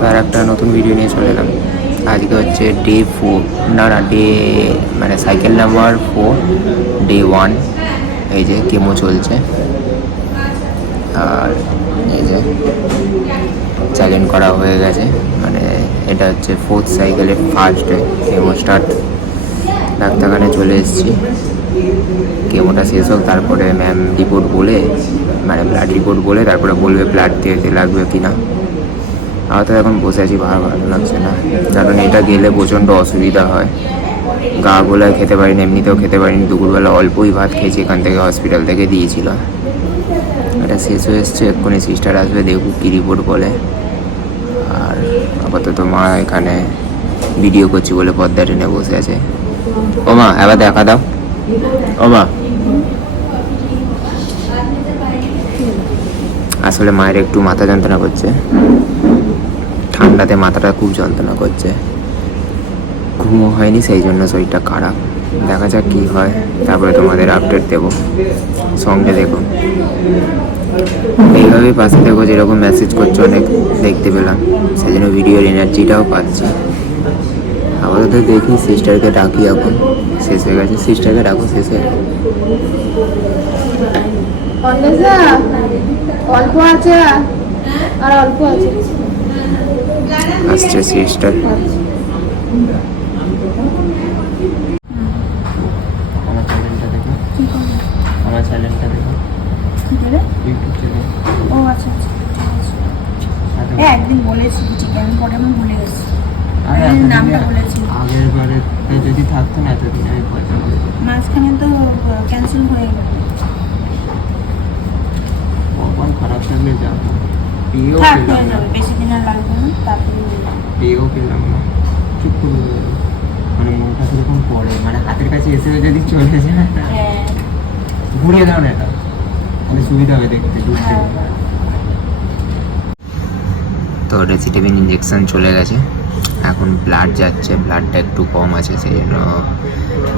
তো আর একটা নতুন ভিডিও নিয়ে চলে এলাম। আজকে হচ্ছে ডে 4, ডে মানে সাইকেল নাম্বার 4, ডে 1। এই যে কেমো চলছে, আর এই যে চ্যালেঞ্জ করা হয়ে গেছে। মানে এটা হচ্ছে 4th সাইকেলের ফার্স্ট ডে, কেমো স্টার্ট। ডাক্তারখানে চলে এসেছি, কেমোটা শেষ হোক, তারপরে ম্যাম রিপোর্ট বলে, মানে ব্লাড রিপোর্ট বলে তারপরে বলবে ব্লাড দিতে লাগবে কি না। আমার তো এখন বসে আছি, ভালো লাগছে না, কারণ এটা গেলে প্রচণ্ড অসুবিধা হয়। গা গোলায় খেতে পারিনি, এমনিতেও খেতে পারিনি। দুপুরবেলা অল্পই ভাত খেয়েছি, এখান থেকে হসপিটাল থেকে দিয়েছিল। এটা শেষ হয়ে এসছে, এক্ষুনি সিস্টার আসবে, দেখুক কী রিপোর্ট বলে। আর আপাতত মা এখানে ভিডিও করছি বলে পর্দা টেনে বসে আছে। ও মা, এবার দেখা দাও। ও মা, আসলে মায়ের একটু মাথা যন্ত্রণা করছে, ঠান্ডাতে মাথাটা খুব যন্ত্রণা করছে, ঘুমও হয়নি, সেই জন্য শরীরটা খারাপ। দেখা যাক কী হয়, তারপরে তোমাদের আপডেট দেবো, সঙ্গে দেখুন। এইভাবেই পাশে দেখো, যেরকম মেসেজ করছো অনেক দেখতে পেলাম, সেই জন্য ভিডিওর এনার্জিটাও পাচ্ছি। আপাতত দেখি, সিস্টারকে ডাকি, এখন শেষ হয়ে গেছে। সিস্টারকে ডাকো, শেষ হয়ে অল্প আছে, আর অল্প আছে। আসছে সিস্টার। আমার চ্যানেলটা দেখো, ইউটিউব চ্যানেল। ও আচ্ছা আচ্ছা, হ্যাঁ একদিন বলেছি, ঠিক আছে, পরে আমি ভুলে গেছি। নামটা বলেছি আগের বারে যদি থাকতো না এতদিন আমি পয়সা করে দিতাম। মাঝখানে তো ক্যান্সেল হয়ে গেল। কখন খারাপ থাকলে যাবো, পেয়েও থাক, পেলাম হয়ে না, যাবে, বেশি দিন আর লাগবে না, তারপরে পেয়েও পেলাম না, চুপ করে গেল। মানে মনটা সেরকম পড়ে, মানে হাতের কাছে এসে যদি চলে যায়, হ্যাঁ ঘুরিয়ে দাও না, এটা তাহলে সুবিধা হবে দেখতে ঢুকতে। তো রেসিটিভিন ইঞ্জেকশন চলে গেছে, এখন ব্লাড যাচ্ছে, ব্লাডটা একটু কম আছে, সেই জন্য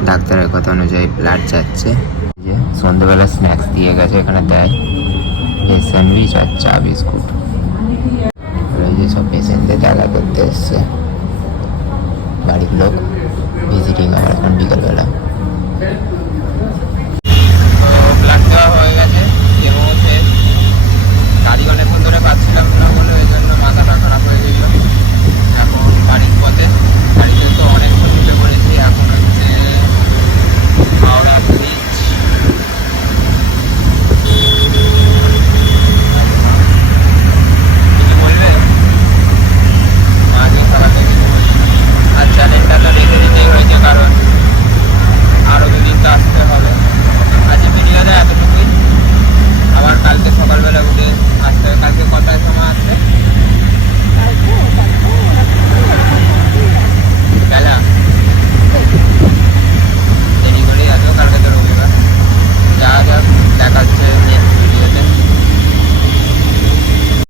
ডাক্তারের কথা অনুযায়ী ব্লাড যাচ্ছে। যে সন্ধ্যেবেলা স্ন্যাক্স দিয়ে গেছে, এখানে দেয় যে স্যান্ডউইচ আর চা বিস্কুট। এই যে সব পেশেন্টদের দেখা করতে এসছে, বাড়ির লোক ভিজিটিং আমার এখন বিকেলবেলা।